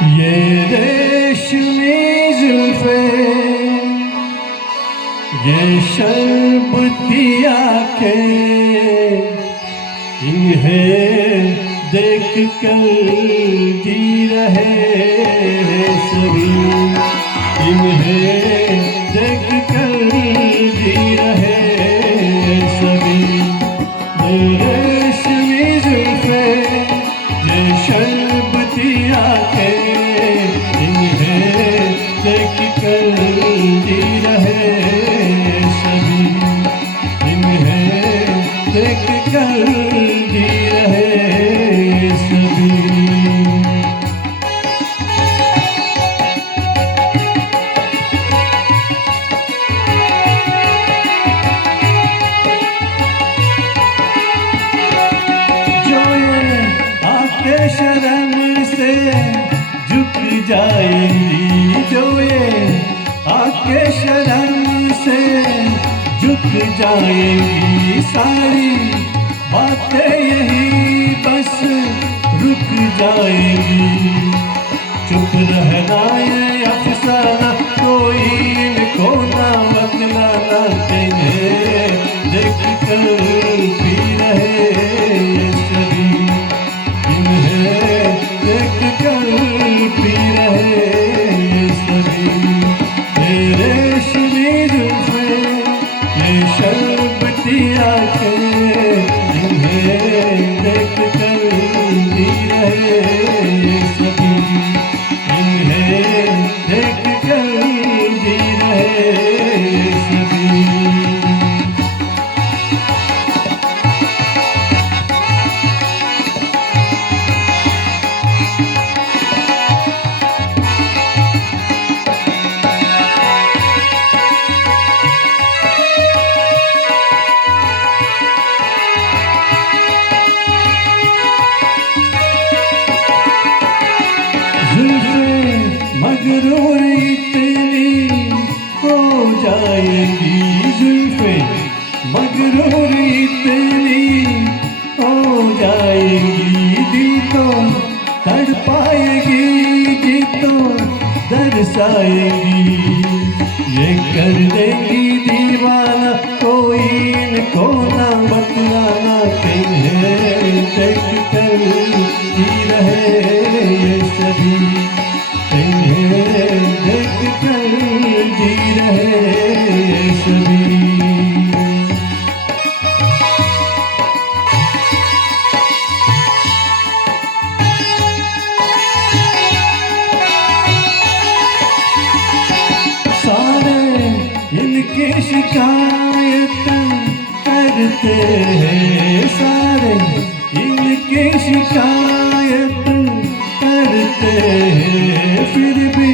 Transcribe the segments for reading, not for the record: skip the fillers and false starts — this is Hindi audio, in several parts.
ये रेशमी जुल्फे, ये शरबती आंखें, इन्हें देख कर जी रहे सभी, इन्हें देख कर जी रहे सभी। ये रेशमी जुल्फे, ये शरबती आंखें, इन्हें देख कर जी रहे सभी, इन्हें देख कर जी रहे सभी। जो ये आके शर्म से झुक जाएंगी, जो ये आके शर्म से झुक जाएंगी, सारी बातें यही बस रुक जाएंगी। चुप रहना ये अफसाना, कोई इनको ना बतलाना, इन्हें देख कर पी रहे सभी, इन्हें देख कर पी रहे सभी। ये रेशमी जुल्फे, ये शरबती आंखें, इन्हें देख कर जी रहे सभी, इन्हें देख कर जी रहे सभी। जुल्फे मगरूर इतनी हो जाएगी, जुल्फे मगरूर इतनी हो जाएगी, दिल तो तड़पाएगी, जी तो दर्शाएगी। ये कर देगी दीवाना, कोई इनको ना बतलाना, किन्हें देख कर जी रहे सभी, इन्हें देख कर जी रहे सभी। सारे इनकी शिकायत करते हैं, सारे इनकी शिकायत करते हैं, फिर भी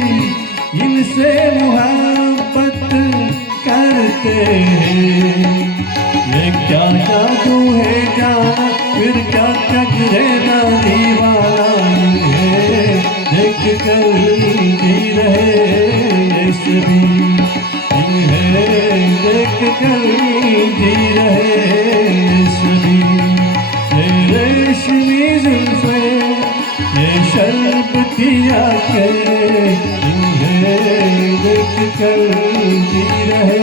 इनसे मोहब्बत करते हैं। ये क्या जादू है जाना, फिर क्या चकरेना दीवाना, इन्हें देख कर जी रहे सभी, इन्हें देख कर जी रहे सभी। ये रेशमी जुल्फे, ये शरबती आंखें, इन्हें देख कर जी रहे